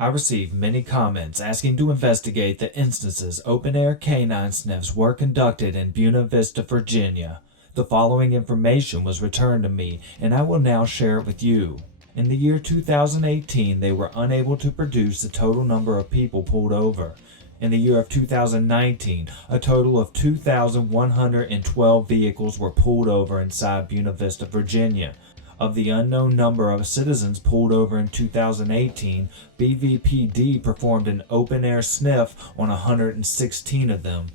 I received many comments asking to investigate the instances open-air canine sniffs were conducted in Buena Vista, Virginia. The following information was returned to me, and I will now share it with you. In the year 2018, they were unable to produce the total number of people pulled over. In the year of 2019, a total of 2,112 vehicles were pulled over inside Buena Vista, Virginia. Of the unknown number of citizens pulled over in 2018, BVPD performed an open-air sniff on 116 of them.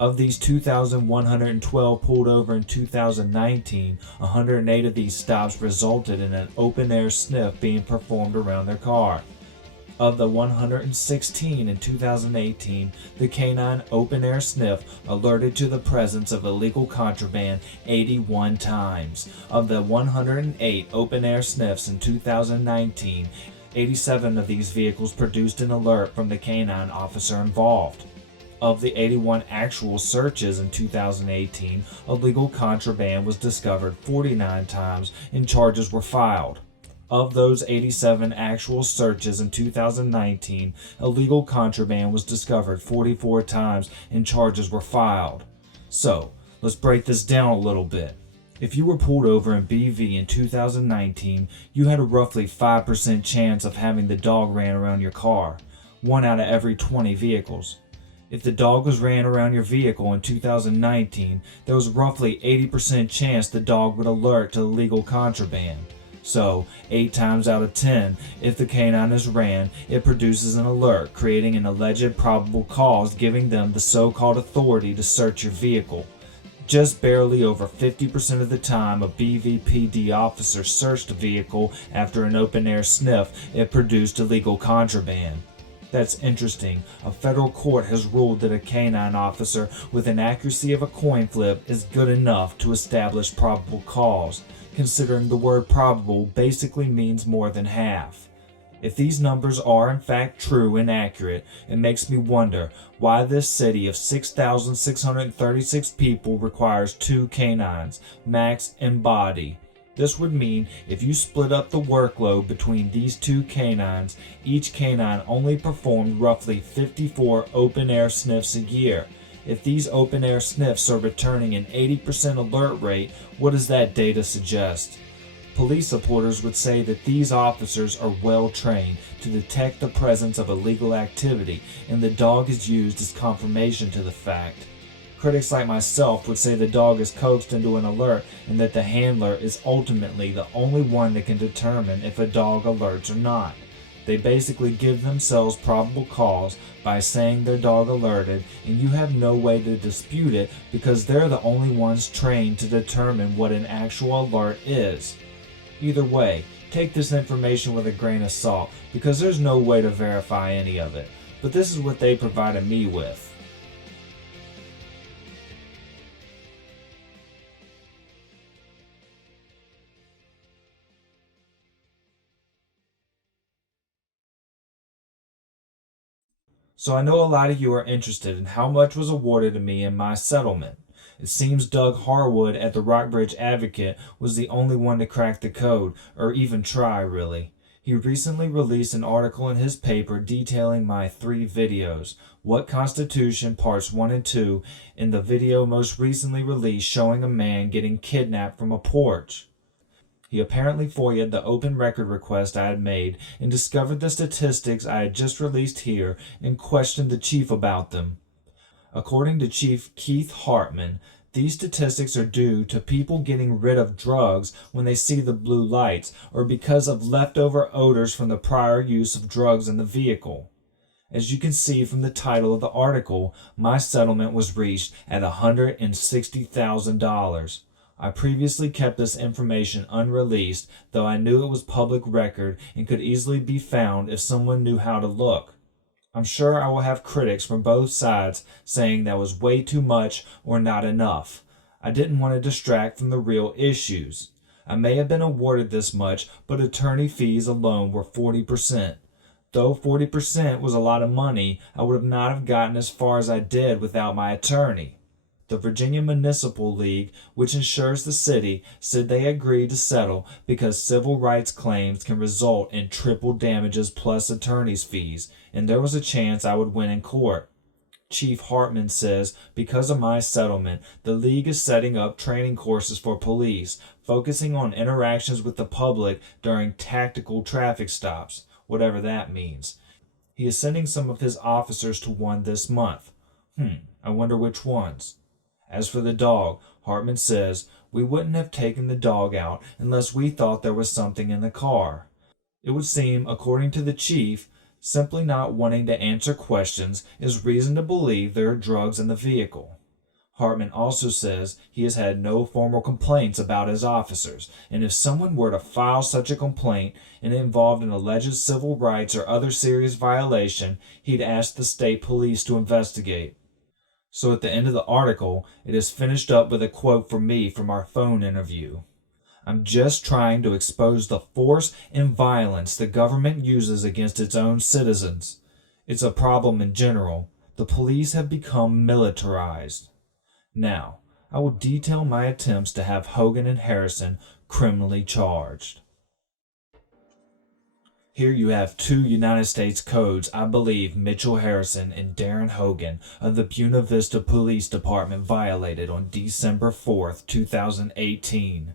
Of these 2,112 pulled over in 2019, 108 of these stops resulted in an open-air sniff being performed around their car. Of the 116 in 2018, the canine open-air sniff alerted to the presence of illegal contraband 81 times. Of the 108 open-air sniffs in 2019, 87 of these vehicles produced an alert from the canine officer involved. Of the 81 actual searches in 2018, illegal contraband was discovered 49 times and charges were filed. Of those 87 actual searches in 2019, illegal contraband was discovered 44 times and charges were filed. So, let's break this down a little bit. If you were pulled over in BV in 2019, you had a roughly 5% chance of having the dog ran around your car, 1 out of every 20 vehicles. If the dog was ran around your vehicle in 2019, there was roughly 80% chance the dog would alert to illegal contraband. So, 8 times out of 10, if the canine is ran, it produces an alert, creating an alleged probable cause, giving them the so-called authority to search your vehicle. Just barely over 50% of the time a BVPD officer searched a vehicle after an open-air sniff, it produced illegal contraband. That's interesting. A federal court has ruled that a canine officer with an accuracy of a coin flip is good enough to establish probable cause, considering the word probable basically means more than half. If these numbers are in fact true and accurate, it makes me wonder why this city of 6,636 people requires 2 canines, max and body. This would mean if you split up the workload between these 2 canines, each canine only performed roughly 54 open-air sniffs a year. If these open-air sniffs are returning an 80% alert rate, what does that data suggest? Police reporters would say that these officers are well trained to detect the presence of illegal activity, and the dog is used as confirmation to the fact. Critics like myself would say the dog is coaxed into an alert and that the handler is ultimately the only one that can determine if a dog alerts or not. They basically give themselves probable cause by saying their dog alerted, and you have no way to dispute it because they're the only ones trained to determine what an actual alert is. Either way, take this information with a grain of salt because there's no way to verify any of it, but this is what they provided me with. So I know a lot of you are interested in how much was awarded to me in my settlement. It seems Doug Harwood at the Rockbridge Advocate was the only one to crack the code, or even try really. He recently released an article in his paper detailing my 3 videos, What Constitution Parts 1 and 2, and the video most recently released showing a man getting kidnapped from a porch. He apparently FOIA'd the open record request I had made and discovered the statistics I had just released here and questioned the chief about them. According to Chief Keith Hartman, these statistics are due to people getting rid of drugs when they see the blue lights or because of leftover odors from the prior use of drugs in the vehicle. As you can see from the title of the article, my settlement was reached at $160,000. I previously kept this information unreleased, though I knew it was public record and could easily be found if someone knew how to look. I'm sure I will have critics from both sides saying that was way too much or not enough. I didn't want to distract from the real issues. I may have been awarded this much, but attorney fees alone were 40%. Though 40% was a lot of money, I would not have gotten as far as I did without my attorney. The Virginia Municipal League, which insures the city, said they agreed to settle because civil rights claims can result in triple damages plus attorney's fees, and there was a chance I would win in court. Chief Hartman says, because of my settlement, the league is setting up training courses for police, focusing on interactions with the public during tactical traffic stops, whatever that means. He is sending some of his officers to one this month. I wonder which ones. As for the dog, Hartman says, we wouldn't have taken the dog out unless we thought there was something in the car. It would seem, according to the chief, simply not wanting to answer questions is reason to believe there are drugs in the vehicle. Hartman also says he has had no formal complaints about his officers, and if someone were to file such a complaint and it involved an alleged civil rights or other serious violation, he'd ask the state police to investigate. So at the end of the article, it is finished up with a quote from me from our phone interview. I'm just trying to expose the force and violence the government uses against its own citizens. It's a problem in general. The police have become militarized. Now, I will detail my attempts to have Hogan and Harrison criminally charged. Here you have two United States codes I believe Mitchell Harrison and Darren Hogan of the Buena Vista Police Department violated on December 4th, 2018.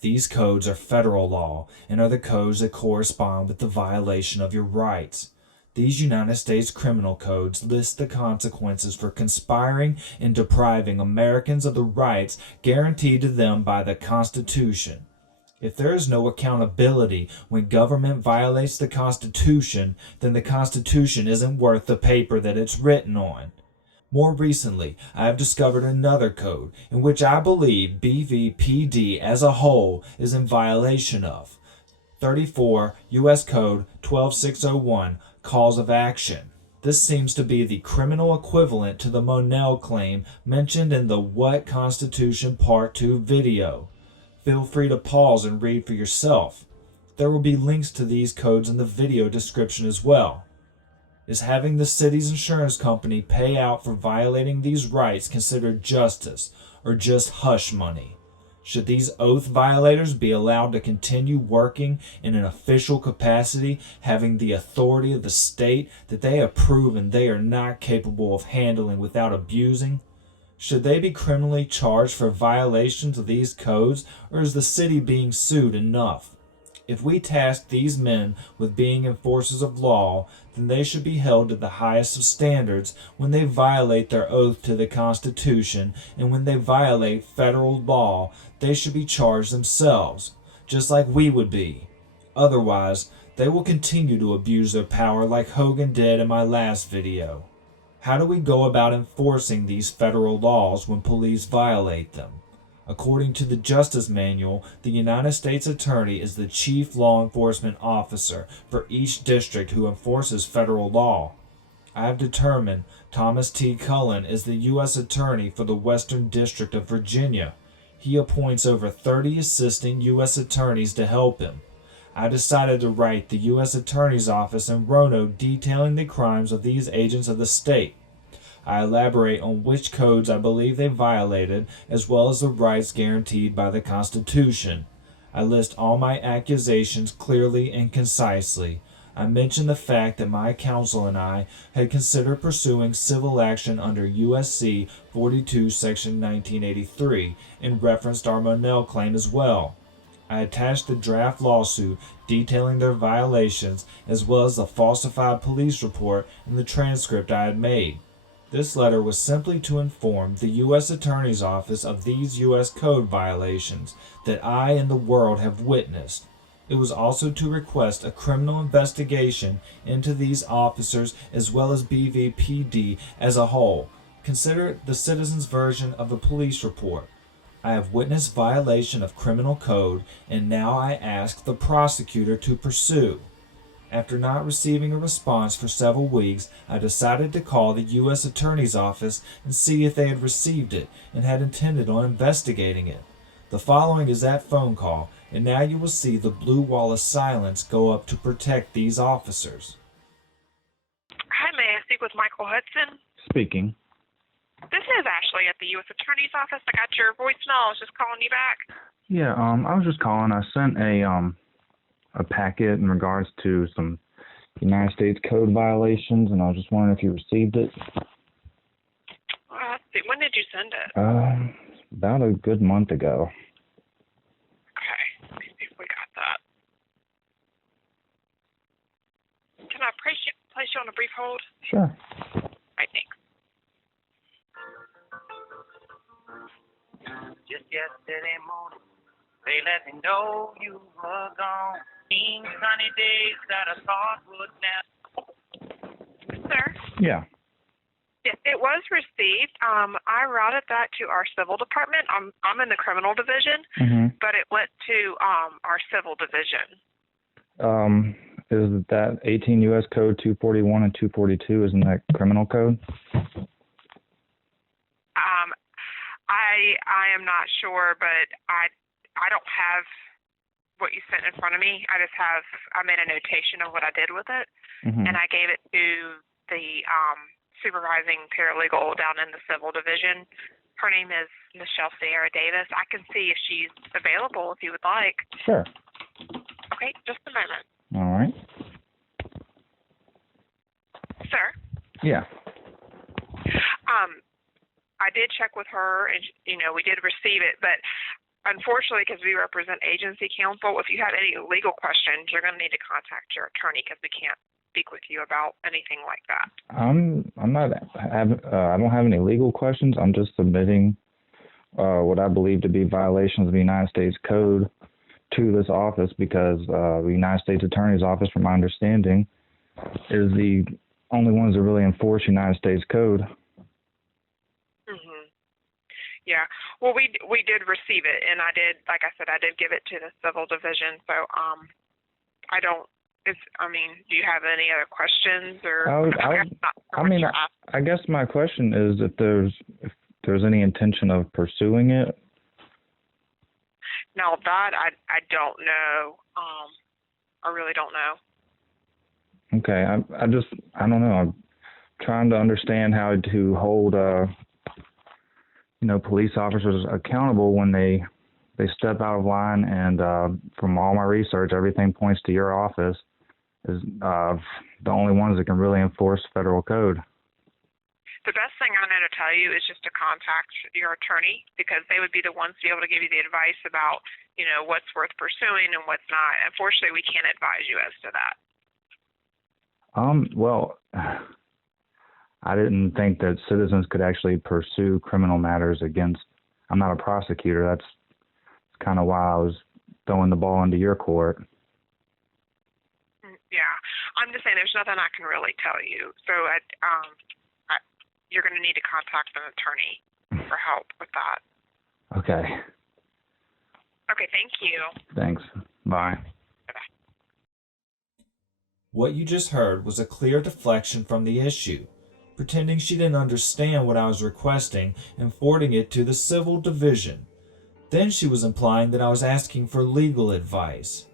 These codes are federal law and are the codes that correspond with the violation of your rights. These United States criminal codes list the consequences for conspiring and depriving Americans of the rights guaranteed to them by the Constitution. If there is no accountability when government violates the Constitution, then the Constitution isn't worth the paper that it's written on. More recently, I have discovered another code in which I believe BVPD as a whole is in violation of. 34 U.S. Code 12601, Cause of Action. This seems to be the criminal equivalent to the Monell claim mentioned in the What Constitution Part 2 video. Feel free to pause and read for yourself. There will be links to these codes in the video description as well. Is having the city's insurance company pay out for violating these rights considered justice or just hush money? Should these oath violators be allowed to continue working in an official capacity, having the authority of the state that they have proven they are not capable of handling without abusing? Should they be criminally charged for violations of these codes, or is the city being sued enough? If we task these men with being enforcers of law, then they should be held to the highest of standards when they violate their oath to the Constitution, and when they violate federal law, they should be charged themselves, just like we would be. Otherwise, they will continue to abuse their power like Hogan did in my last video. How do we go about enforcing these federal laws when police violate them? According to the Justice Manual, the United States Attorney is the chief law enforcement officer for each district who enforces federal law. I have determined Thomas T. Cullen is the U.S. Attorney for the Western District of Virginia. He appoints over 30 assisting U.S. attorneys to help him. I decided to write the U.S. Attorney's Office in Roanoke detailing the crimes of these agents of the state. I elaborate on which codes I believe they violated, as well as the rights guaranteed by the Constitution. I list all my accusations clearly and concisely. I mention the fact that my counsel and I had considered pursuing civil action under USC 42 Section 1983 and referenced our Monell claim as well. I attached the draft lawsuit detailing their violations, as well as the falsified police report and the transcript I had made. This letter was simply to inform the U.S. Attorney's Office of these U.S. Code violations that I and the world have witnessed. It was also to request a criminal investigation into these officers as well as BVPD as a whole. Consider it the citizen's version of a police report. I have witnessed violation of criminal code, and now I ask the prosecutor to pursue. After not receiving a response for several weeks, I decided to call the U.S. Attorney's Office and see if they had received it and had intended on investigating it. The following is that phone call, and now you will see the blue wall of silence go up to protect these officers. Hi, may I speak with Michael Hudson? Speaking. This is Ashley at the U.S. Attorney's Office. I got your voicemail. I was just calling you back. Yeah, I was just calling. I sent a packet in regards to some United States Code violations, and I was just wondering if you received it. Let's see. When did you send it? About a good month ago. Okay. Let me see if we got that. Can I place you on a brief hold? Sure. I think. Just yesterday morning, they let me know you were gone. Sunny days that I thought would never. Sir? Yeah. Yes, it was received. I routed that to our civil department. I'm in the criminal division, but it went to our civil division. Is that 18 U.S. Code 241 and 242? Isn't that criminal code? I am not sure, but I don't have what you sent in front of me. I made a notation of what I did with it, and I gave it to the supervising paralegal down in the civil division. Her name is Michelle Sierra Davis. I can see if she's available if you would like. Sure. Okay, just a moment. All right. Sir? Yeah. I did check with her, and we did receive it, but unfortunately, because we represent agency counsel, if you have any legal questions, you're going to need to contact your attorney because we can't speak with you about anything like that. I don't have any legal questions. I'm just submitting what I believe to be violations of the United States Code to this office because the United States Attorney's Office, from my understanding, is the only ones that really enforce United States Code. Yeah. Well, we did receive it, and I did, like I said, I did give it to the civil division. So do you have any other questions or? I guess my question is if there's any intention of pursuing it. No, that I don't know. I really don't know. Okay, I don't know. I'm trying to understand how to hold police officers accountable when they step out of line, and from all my research, everything points to your office is the only ones that can really enforce federal code. The best thing I know to tell you is just to contact your attorney because they would be the ones to be able to give you the advice about, what's worth pursuing and what's not. Unfortunately, we can't advise you as to that. Well, I didn't think that citizens could actually pursue criminal matters against. I'm not a prosecutor. That's kind of why I was throwing the ball into your court. Yeah, I'm just saying there's nothing I can really tell you. So you're going to need to contact an attorney for help with that. Okay. Okay, thank you. Thanks. Bye. Bye-bye. What you just heard was a clear deflection from the issue, pretending she didn't understand what I was requesting and forwarding it to the civil division. Then she was implying that I was asking for legal advice.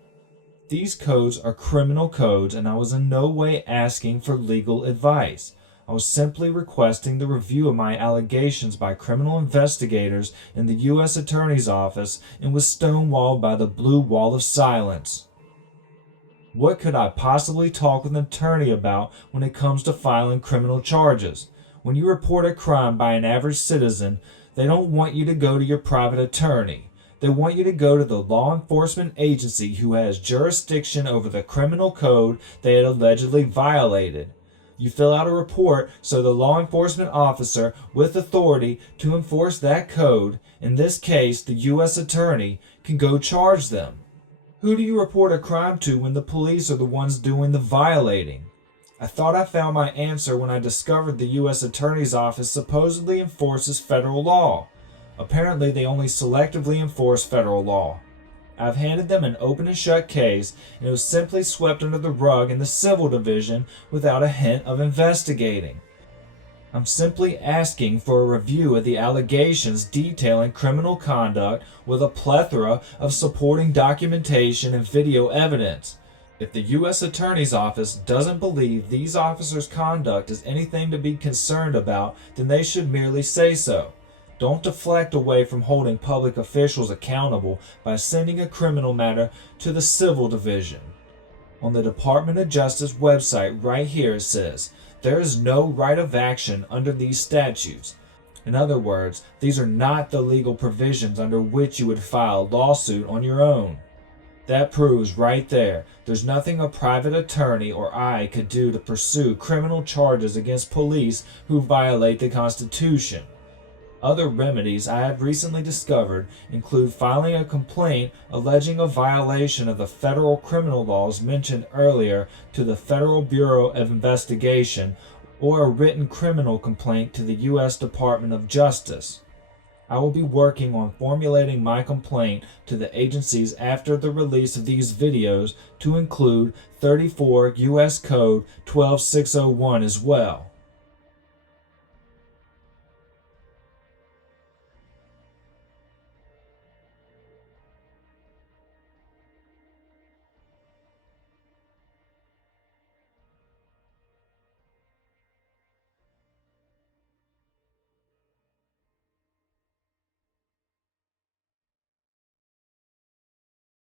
These codes are criminal codes, and I was in no way asking for legal advice. I was simply requesting the review of my allegations by criminal investigators in the U.S. Attorney's Office and was stonewalled by the blue wall of silence. What could I possibly talk with an attorney about when it comes to filing criminal charges? When you report a crime by an average citizen, they don't want you to go to your private attorney. They want you to go to the law enforcement agency who has jurisdiction over the criminal code they had allegedly violated. You fill out a report so the law enforcement officer with authority to enforce that code, in this case the U.S. attorney, can go charge them. Who do you report a crime to when the police are the ones doing the violating? I thought I found my answer when I discovered the U.S. Attorney's Office supposedly enforces federal law. Apparently they only selectively enforce federal law. I've handed them an open and shut case, and it was simply swept under the rug in the civil division without a hint of investigating. I'm simply asking for a review of the allegations detailing criminal conduct with a plethora of supporting documentation and video evidence. If the U.S. Attorney's Office doesn't believe these officers' conduct is anything to be concerned about, then they should merely say so. Don't deflect away from holding public officials accountable by sending a criminal matter to the Civil Division. On the Department of Justice website right here it says, there is no right of action under these statutes. In other words, these are not the legal provisions under which you would file a lawsuit on your own. That proves right there, there's nothing a private attorney or I could do to pursue criminal charges against police who violate the Constitution. Other remedies I have recently discovered include filing a complaint alleging a violation of the federal criminal laws mentioned earlier to the Federal Bureau of Investigation or a written criminal complaint to the U.S. Department of Justice. I will be working on formulating my complaint to the agencies after the release of these videos to include 34 U.S. Code 12601 as well.